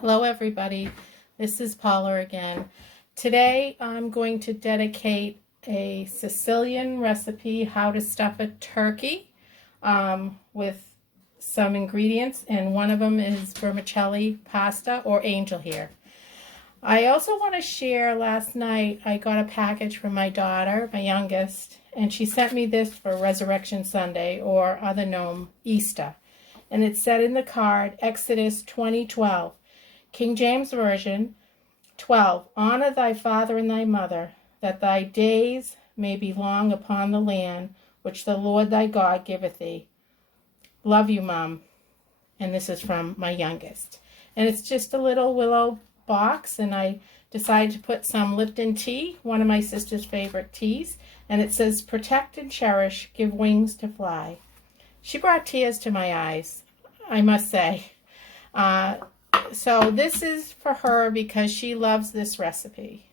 Hello everybody, this is Paula again. Today I'm going to dedicate a Sicilian recipe, how to stuff a turkey with some ingredients, and one of them is vermicelli pasta or angel hair. I also want to share, last night I got a package from my daughter, my youngest, and she sent me this for Resurrection Sunday, or other known Easter. And it said in the card, Exodus 20:12. King James Version, 12. Honor thy father and thy mother, that thy days may be long upon the land which the Lord thy God giveth thee. Love you, Mom. And this is from my youngest. And it's just a little willow box, and I decided to put some Lipton tea, one of my sister's favorite teas, and it says, protect and cherish, give wings to fly. She brought tears to my eyes, I must say. So this is for her because she loves this recipe.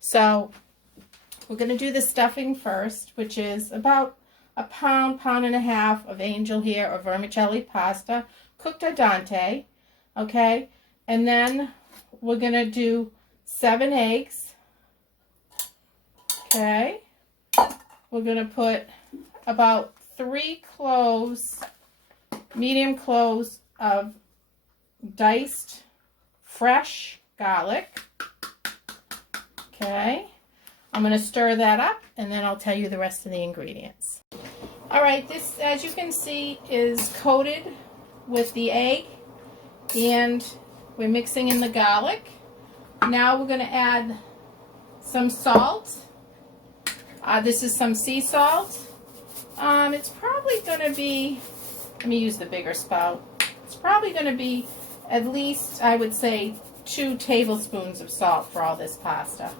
So we're going to do the stuffing first, which is about a pound and a half of angel hair or vermicelli pasta, cooked al dente, okay? And then we're going to do 7 eggs, okay? We're going to put about 3 cloves, medium cloves of diced fresh garlic. Okay, I'm going to stir that up and then I'll tell you the rest of the ingredients. All right, this, as you can see, is coated with the egg, and we're mixing in the garlic. Now we're going to add some salt. This is some sea salt. It's probably going to be, let me use the bigger spout. It's probably going to be at least, I would say, 2 tablespoons of salt for all this pasta.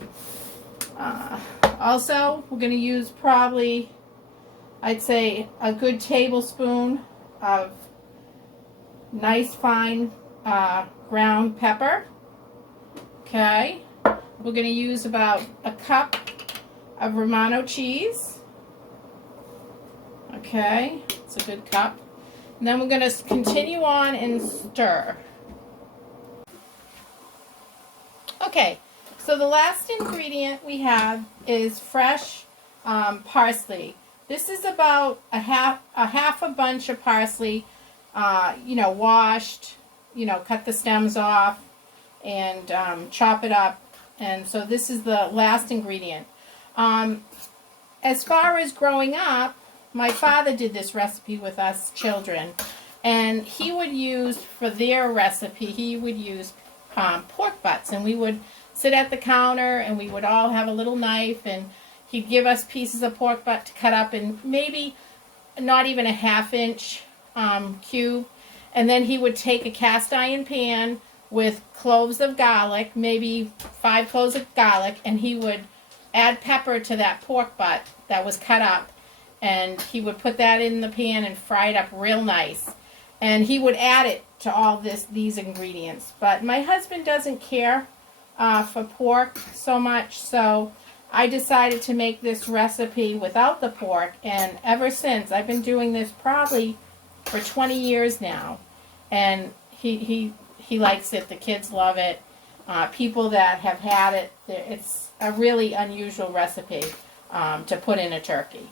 Also, we're going to use probably, I'd say, a good tablespoon of nice fine ground pepper. Okay. We're going to use about a cup of Romano cheese. Okay, it's a good cup. And then we're going to continue on and stir. Okay, so the last ingredient we have is fresh parsley. This is about a half a bunch of parsley, washed, cut the stems off and chop it up. And so this is the last ingredient. As far as growing up, my father did this recipe with us children, and he would use, for their recipe, he would use pork butts, and we would sit at the counter and we would all have a little knife, and he'd give us pieces of pork butt to cut up in maybe not even a ½ inch cube, and then he would take a cast iron pan with cloves of garlic, maybe 5 cloves of garlic, and he would add pepper to that pork butt that was cut up, and he would put that in the pan and fry it up real nice. And he would add it to all these ingredients. But my husband doesn't care for pork so much, so I decided to make this recipe without the pork. And ever since, I've been doing this probably for 20 years now. And he likes it. The kids love it. People that have had it, it's a really unusual recipe to put in a turkey.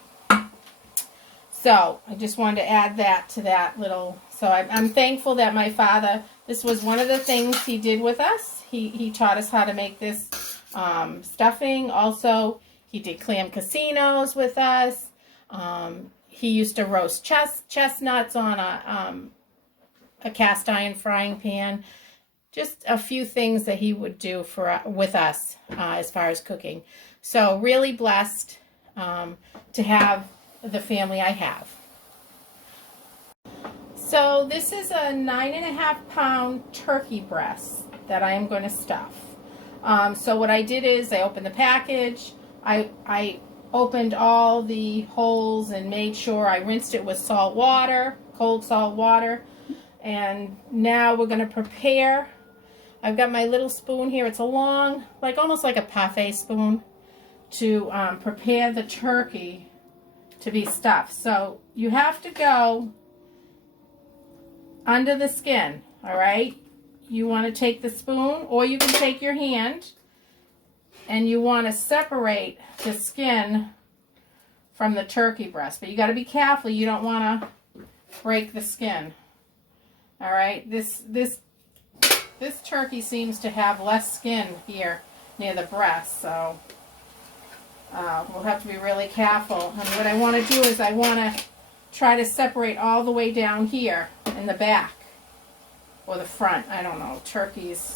So I just wanted to add that to that little. So I'm thankful that my father, this was one of the things he did with us. He taught us how to make this stuffing. Also, he did clam casinos with us. He used to roast chestnuts on a cast iron frying pan. Just a few things that he would do with us as far as cooking. So really blessed to have the family I have. So this is a 9.5-pound turkey breast that I am going to stuff. So what I did is I opened the package. I opened all the holes and made sure I rinsed it with salt water, cold salt water. And now we're going to prepare. I've got my little spoon here. It's a long, almost like a parfait spoon, to prepare the turkey to be stuffed. So you have to go under the skin, all right? you want to take the spoon, or you can take your hand, and you want to separate the skin from the turkey breast. But you got to be careful. You don't want to break the skin. All right, this turkey seems to have less skin here near the breast, so we'll have to be really careful. And what I want to do is I want to try to separate all the way down here in the back or the front. I don't know, turkeys.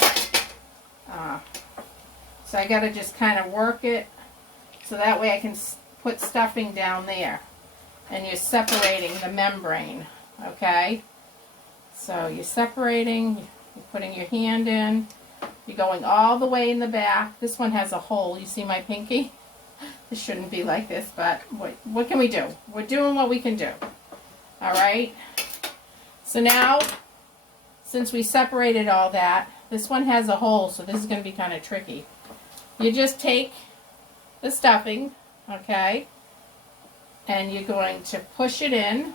So I got to just kind of work it so that way I can put stuffing down there. And you're separating the membrane, okay? So you're separating, you're putting your hand in, you're going all the way in the back. This one has a hole. You see my pinky? This shouldn't be like this, but what can we do? We're doing what we can do. All right? So now, since we separated all that, this one has a hole, so this is going to be kind of tricky. You just take the stuffing, okay, and you're going to push it in.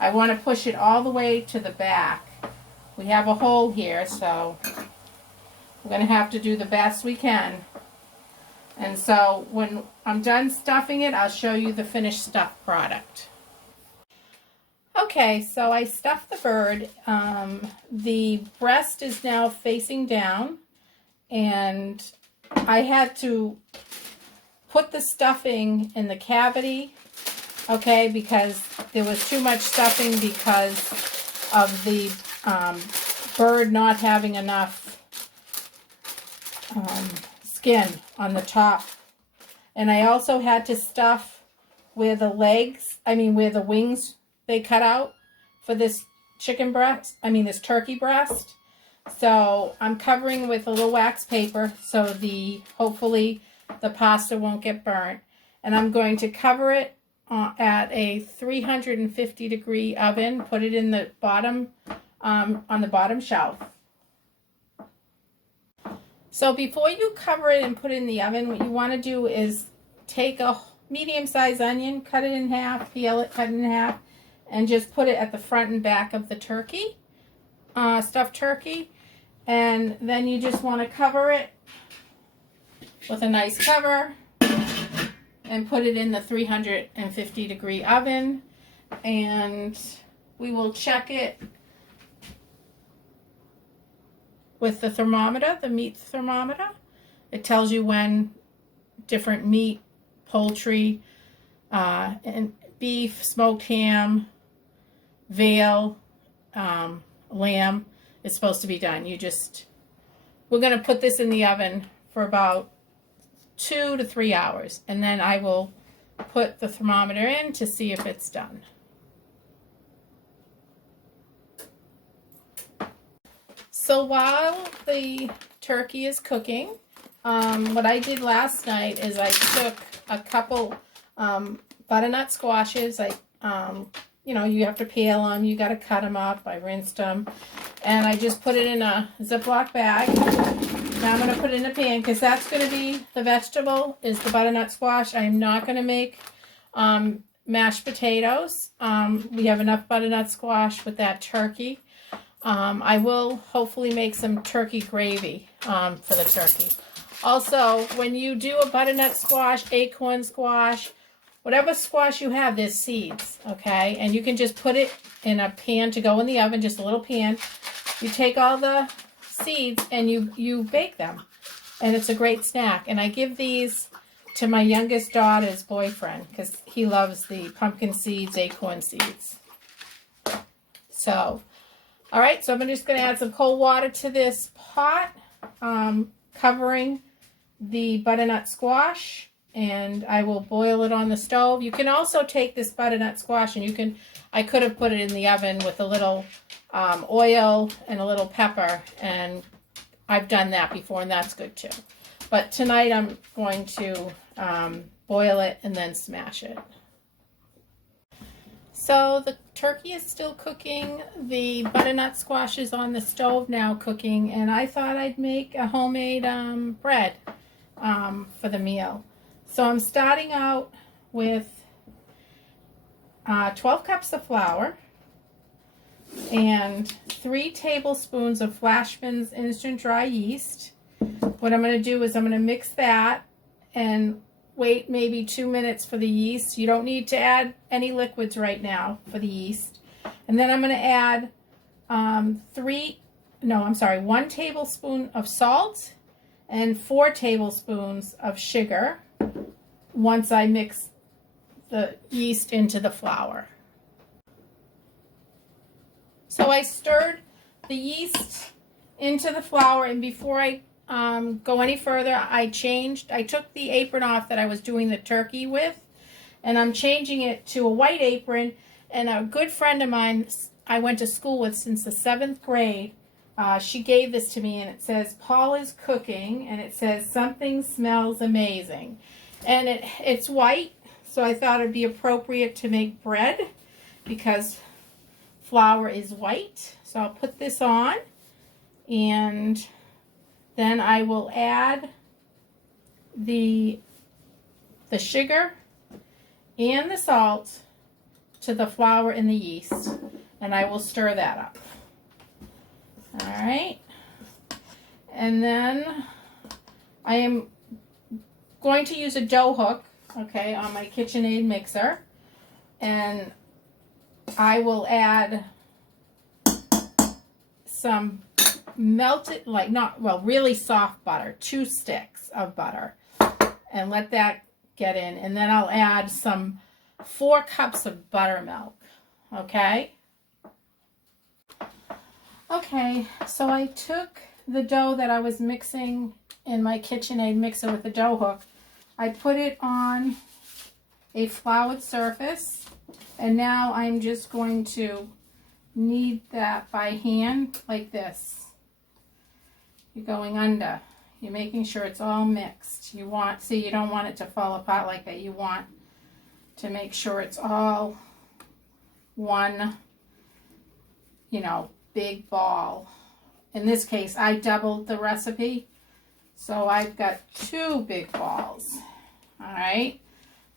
I want to push it all the way to the back. We have a hole here, so we're going to have to do the best we can. And so when I'm done stuffing it, I'll show you the finished stuffed product. Okay, so I stuffed the bird. The breast is now facing down, and I had to put the stuffing in the cavity, okay, because there was too much stuffing because of the bird not having enough skin on the top. And I also had to stuff where the where the wings they cut out for this this turkey breast. So I'm covering with a little wax paper so hopefully the pasta won't get burnt. And I'm going to cover it at a 350-degree oven, put it in the bottom, on the bottom shelf. So before you cover it and put it in the oven, what you want to do is take a medium-sized onion, cut it in half, peel it, cut it in half, and just put it at the front and back of the turkey, stuffed turkey. And then you just want to cover it with a nice cover and put it in the 350-degree oven. And we will check it with the thermometer, the meat thermometer. It tells you when different meat, poultry, and beef, smoked ham, veal, lamb is supposed to be done. We're going to put this in the oven for about 2 to 3 hours, and then I will put the thermometer in to see if it's done. So while the turkey is cooking, what I did last night is I took a couple butternut squashes. You have to peel them, you got to cut them up. I rinsed them, and I just put it in a Ziploc bag. Now I'm going to put it in a pan because that's going to be the vegetable, is the butternut squash. I am not going to make mashed potatoes. We have enough butternut squash with that turkey. I will hopefully make some turkey gravy for the turkey. Also, when you do a butternut squash, acorn squash, whatever squash you have, there's seeds, okay? And you can just put it in a pan to go in the oven, just a little pan. You take all the seeds and you bake them, and it's a great snack. And I give these to my youngest daughter's boyfriend because he loves the pumpkin seeds, acorn seeds. So, all right, so I'm just going to add some cold water to this pot, covering the butternut squash, and I will boil it on the stove. You can also take this butternut squash and I could have put it in the oven with a little oil and a little pepper, and I've done that before, and that's good too. But tonight I'm going to boil it and then smash it. So the turkey is still cooking. The butternut squash is on the stove now cooking, and I thought I'd make a homemade bread for the meal. So I'm starting out with 12 cups of flour, and 3 tablespoons of Flashman's instant dry yeast. What I'm going to do is I'm going to mix that and wait maybe 2 minutes for the yeast. You don't need to add any liquids right now for the yeast. And then I'm going to add 1 tablespoon of salt and 4 tablespoons of sugar once I mix the yeast into the flour. So I stirred the yeast into the flour, and before I go any further, I took the apron off that I was doing the turkey with, and I'm changing it to a white apron. And a good friend of mine I went to school with since the 7th grade, she gave this to me, and it says Paula's cooking, and it says something smells amazing. And it's white, so I thought it'd be appropriate to make bread because flour is white. So I'll put this on, and then I will add the sugar and the salt to the flour and the yeast, and I will stir that up. All right, and then I am going to use a dough hook, okay, on my KitchenAid mixer, and I will add some melted, really soft butter, 2 sticks of butter, and let that get in. And then I'll add 4 cups of buttermilk, okay? Okay, so I took the dough that I was mixing in my KitchenAid mixer with the dough hook. I put it on a floured surface, and now I'm just going to knead that by hand like this. You're going under. You're making sure it's all mixed. You don't want it to fall apart like that. You want to make sure it's all one, big ball. In this case, I doubled the recipe, so I've got 2 big balls, all right,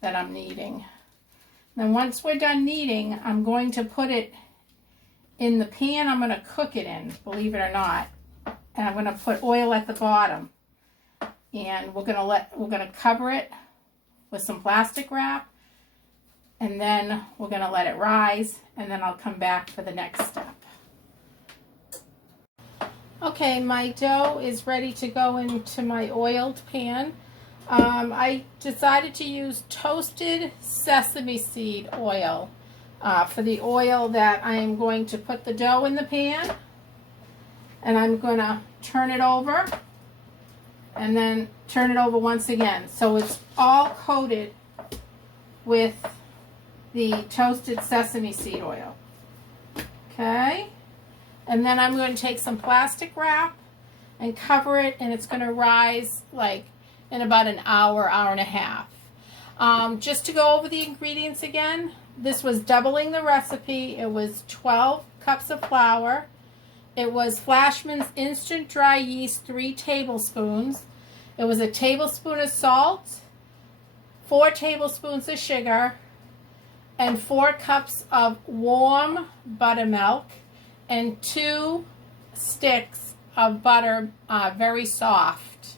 that I'm kneading. Then once we're done kneading, I'm going to put it in the pan I'm going to cook it in, believe it or not. And I'm going to put oil at the bottom, and we're going to cover it with some plastic wrap, and then we're going to let it rise, and then I'll come back for the next step. Okay, my dough is ready to go into my oiled pan. I decided to use toasted sesame seed oil for the oil that I am going to put the dough in the pan. And I'm going to turn it over and then turn it over once again. So it's all coated with the toasted sesame seed oil. Okay? And then I'm going to take some plastic wrap and cover it, and it's going to rise like in about an hour, hour and a half. Just to go over the ingredients again, this was doubling the recipe. It was 12 cups of flour. It was Flashman's instant dry yeast, 3 tablespoons. It was a tablespoon of salt, 4 tablespoons of sugar, and 4 cups of warm buttermilk, and 2 sticks of butter, very soft.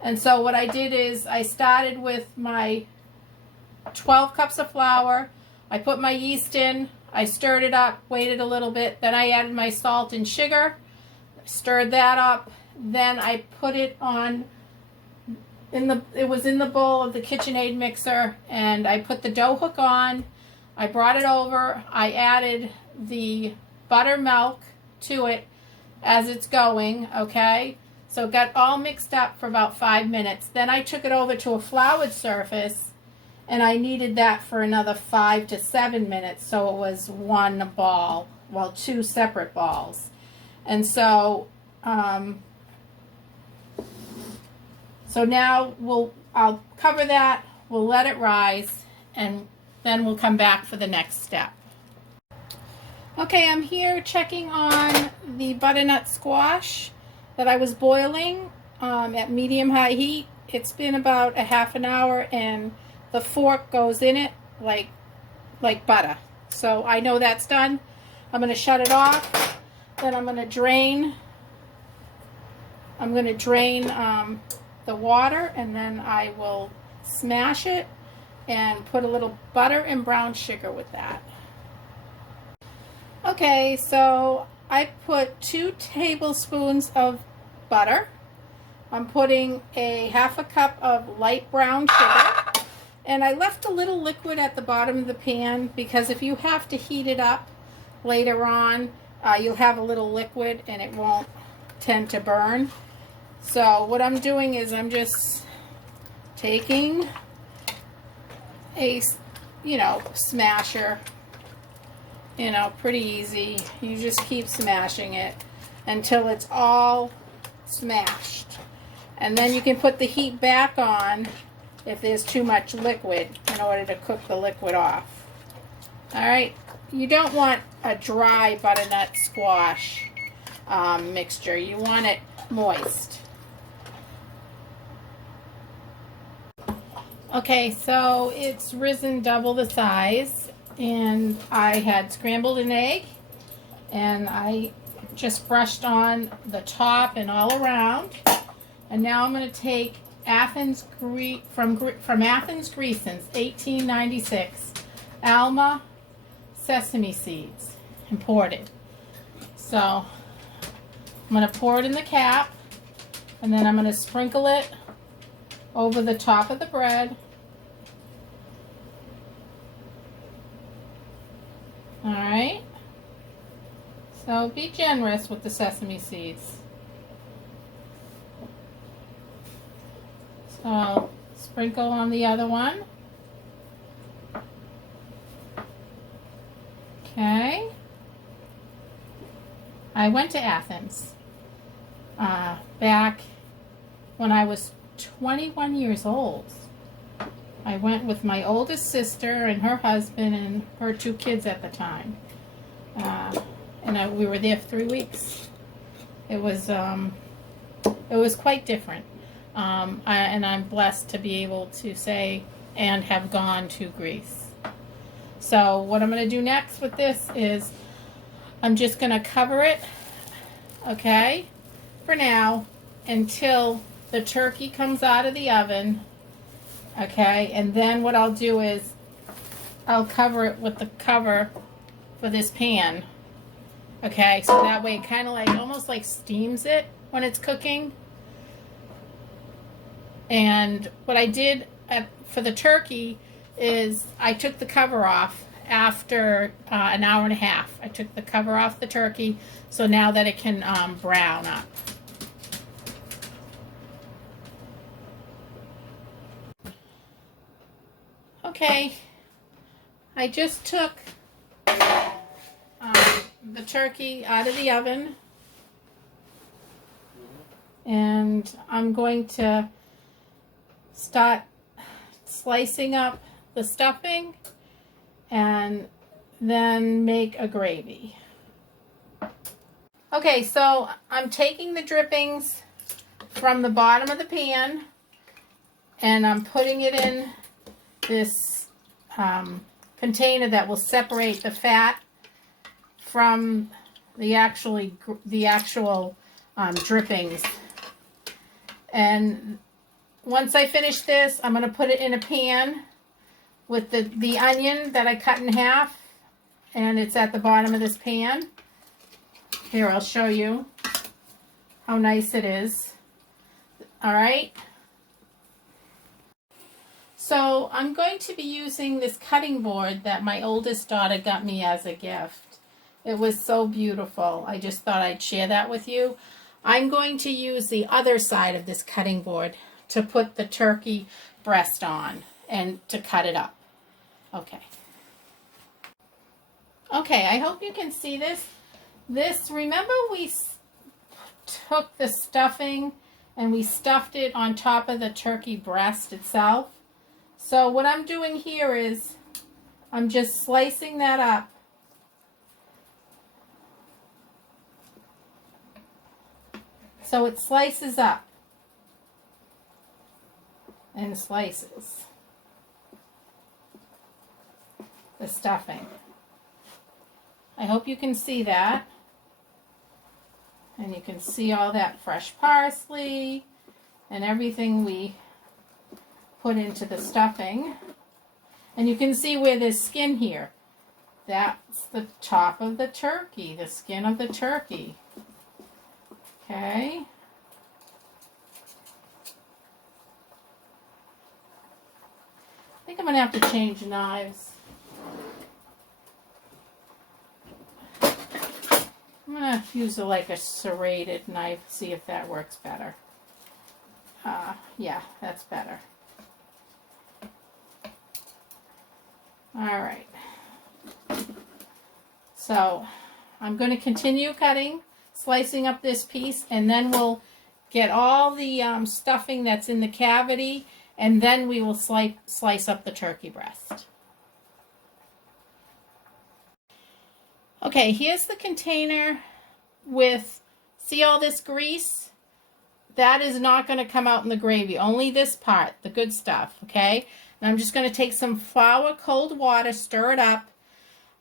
And so what I did is I started with my 12 cups of flour. I put my yeast in. I stirred it up, waited a little bit. Then I added my salt and sugar, stirred that up. Then I put it on, it was in the bowl of the KitchenAid mixer, and I put the dough hook on. I brought it over. I added the buttermilk to it as it's going, okay? So it got all mixed up for about 5 minutes. Then I took it over to a floured surface, and I kneaded that for another 5 to 7 minutes, so it was one ball, well, 2 separate balls. And so, so now I'll cover that, we'll let it rise, and then we'll come back for the next step. Okay, I'm here checking on the butternut squash that I was boiling at medium-high heat. It's been about a half an hour, and the fork goes in it like butter. So I know that's done. I'm going to shut it off. Then I'm going to drain. I'm going to drain the water, and then I will smash it and put a little butter and brown sugar with that. Okay, so I put 2 tablespoons of butter. I'm putting a 1/2 cup of light brown sugar, and I left a little liquid at the bottom of the pan because if you have to heat it up later on, you'll have a little liquid and it won't tend to burn. So what I'm doing is I'm just taking a, smasher, pretty easy. You just keep smashing it until it's all smashed. And then you can put the heat back on if there's too much liquid in order to cook the liquid off. Alright, you don't want a dry butternut squash mixture. You want it moist. Okay, so it's risen double the size, and I had scrambled an egg, and I just brushed on the top and all around. And now I'm going to take Athens from Athens Greason's 1896 Alma sesame seeds, imported. So I'm going to pour it in the cap, and then I'm going to sprinkle it over the top of the bread. Alright, so be generous with the sesame seeds. So sprinkle on the other one. Okay. I went to Athens back when I was 21 years old. I went with my oldest sister and her husband and her 2 kids at the time. We were there for 3 weeks. It was quite different. And I'm blessed to be able to say and have gone to Greece. So what I'm going to do next with this is I'm just going to cover it, okay, for now until the turkey comes out of the oven, okay, and then what I'll do is I'll cover it with the cover for this pan, okay, so that way it kind of almost like steams it when it's cooking. And what I did for the turkey is I took the cover off after an hour and a half. I took the cover off the turkey so now that it can brown up. Okay, I just took the turkey out of the oven, and I'm going to start slicing up the stuffing and then make a gravy. Okay, so I'm taking the drippings from the bottom of the pan and I'm putting it in this container that will separate the fat from the actual drippings. And once I finish this, I'm going to put it in a pan with the onion that I cut in half, and it's at the bottom of this pan. Here, I'll show you how nice it is. All right. So I'm going to be using this cutting board that my oldest daughter got me as a gift. It was so beautiful. I just thought I'd share that with you. I'm going to use the other side of this cutting board to put the turkey breast on and to cut it up. Okay. Okay, I hope you can see this. Remember we took the stuffing and we stuffed it on top of the turkey breast itself. So what I'm doing here is I'm just slicing that up. So it slices up and slices the stuffing. I hope you can see that. And you can see all that fresh parsley and everything we put into the stuffing. And you can see where there's skin here. That's the top of the turkey, the skin of the turkey. Okay. I think I'm going to have to change knives. I'm going to use like a serrated knife, see if that works better. Yeah, that's better. Alright. So, I'm going to continue cutting, slicing up this piece, and then we'll get all the stuffing that's in the cavity, and then we will slice up the turkey breast. Okay, here's the container with, see all this grease? That is not going to come out in the gravy, only this part, the good stuff, okay? And I'm just going to take some flour, cold water, stir it up.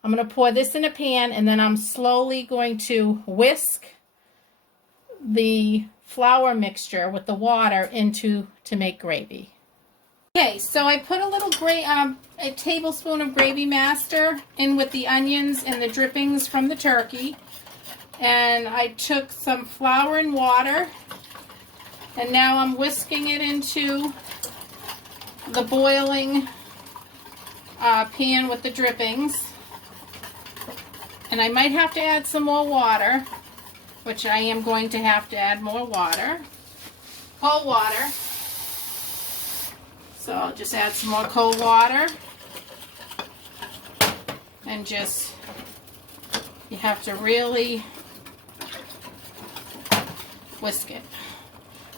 I'm going to pour this in a pan, and then I'm slowly going to whisk the flour mixture with the water to make gravy. Okay, so I put a tablespoon of gravy master in with the onions and the drippings from the turkey. And I took some flour and water, and now I'm whisking it into the boiling pan with the drippings. And I might have to add some more water, which I am going to have to add more water. Cold water. So I'll just add some more cold water. And just, you have to really whisk it.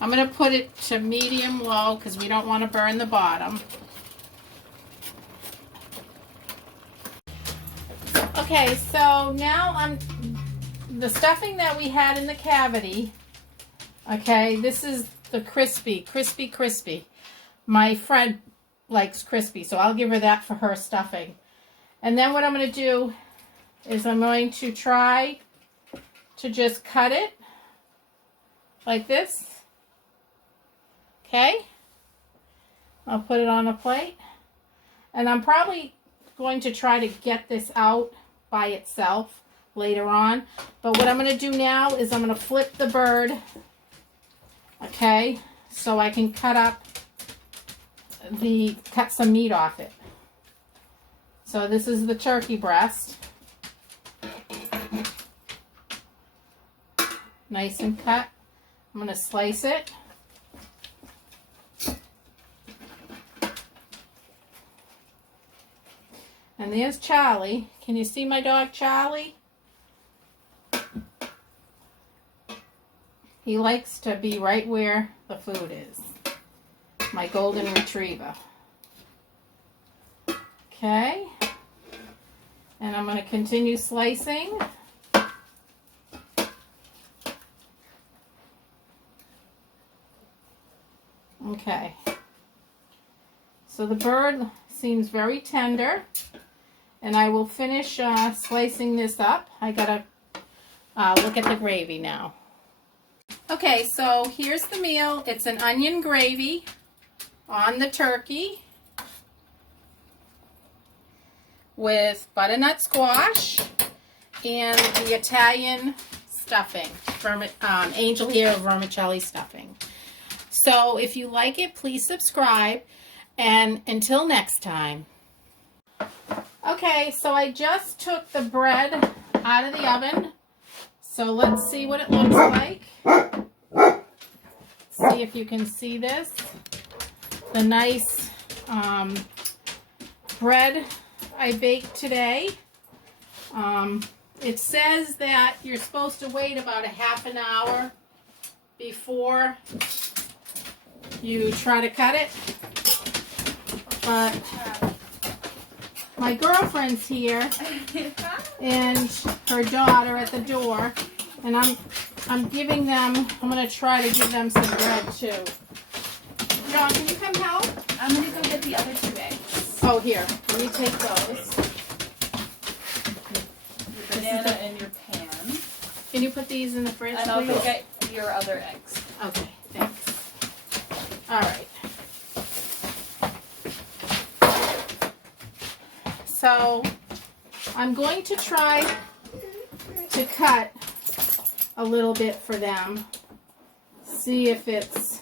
I'm going to put it to medium-low because we don't want to burn the bottom. Okay, so now the stuffing that we had in the cavity, okay, this is the crispy. My friend likes crispy, so I'll give her that for her stuffing. And then what I'm going to do is I'm going to try to just cut it like this. Okay, I'll put it on a plate. And I'm probably going to try to get this out by itself later on. But what I'm going to do now is I'm going to flip the bird, okay, so I can cut some meat off it. So this is the turkey breast. Nice and cut. I'm going to slice it. And there's Charlie. Can you see my dog Charlie? He likes to be right where the food is. My golden retriever. Okay. And I'm going to continue slicing. Okay. So the bird seems very tender. And I will finish slicing this up. I gotta look at the gravy now. Okay, so here's the meal. It's an onion gravy on the turkey with butternut squash and the Italian stuffing, angel hair vermicelli stuffing. So if you like it, please subscribe, and until next time. Okay, so I just took the bread out of the oven. So let's see what it looks like. See if you can see this. The nice bread I baked today. It says that you're supposed to wait about a half an hour before you try to cut it. But my girlfriend's here and her daughter at the door, and I'm giving them, I'm going to try to give them some bread too. John, can you come help? I'm going to go get the other 2 eggs. Oh, here, let me take those. banana in your pan. Can you put these in the fridge, And I'll please? go get your other eggs. Okay, thanks. All right. So I'm going to try to cut a little bit for them. See if it's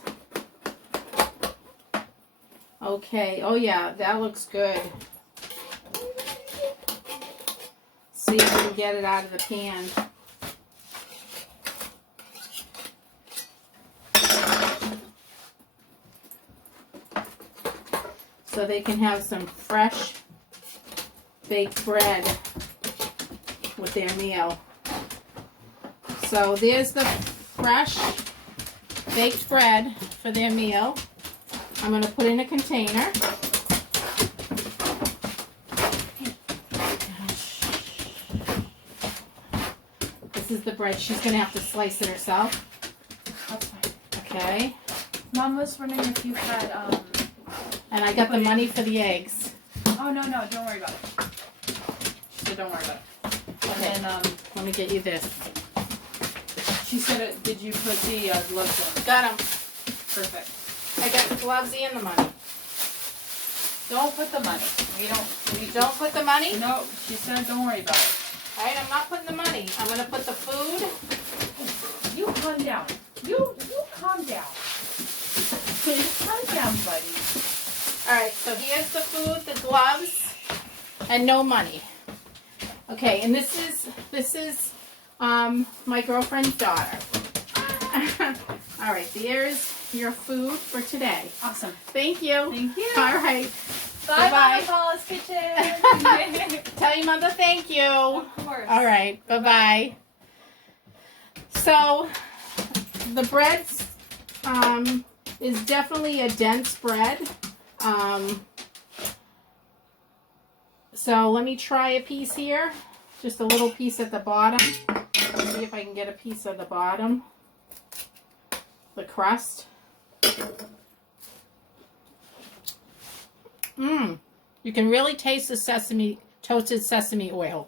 okay. Oh yeah, that looks good. See if we can get it out of the pan. So they can have some fresh baked bread with their meal. So there's the fresh baked bread for their meal. I'm going to put in a container. This is the bread. She's going to have to slice it herself. That's fine. Okay. Mom was wondering if you had, And I got the money for the eggs. Oh, no, don't worry about it. She said don't worry about it. Okay. And then, Let me get you this. she said, did you put the gloves in? Got them. Perfect. I got the gloves and the money. Don't put the money. Don't put the money? No, she said don't worry about it. All right, I'm not putting the money. I'm going to put the food. You calm down. You calm down. Calm down, buddy. All right, so here's the food, the gloves, and no money. Okay, and this is my girlfriend's daughter. All right, there's your food for today. Awesome. Thank you. Thank you. All right. Bye, Bye-bye. Mama Paula's Kitchen. Tell your mother thank you. Of course. All right. Bye-bye. So the bread is definitely a dense bread. So let me try a piece here. Just a little piece at the bottom. Let's see if I can get a piece of the bottom. The crust. You can really taste the toasted sesame oil.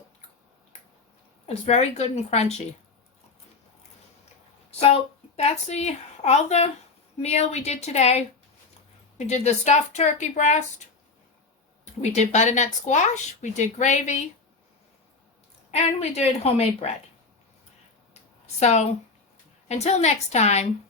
It's very good and crunchy. So that's all the meal we did today. We did the stuffed turkey breast. We did butternut squash. We did gravy. And we did homemade bread. So until next time.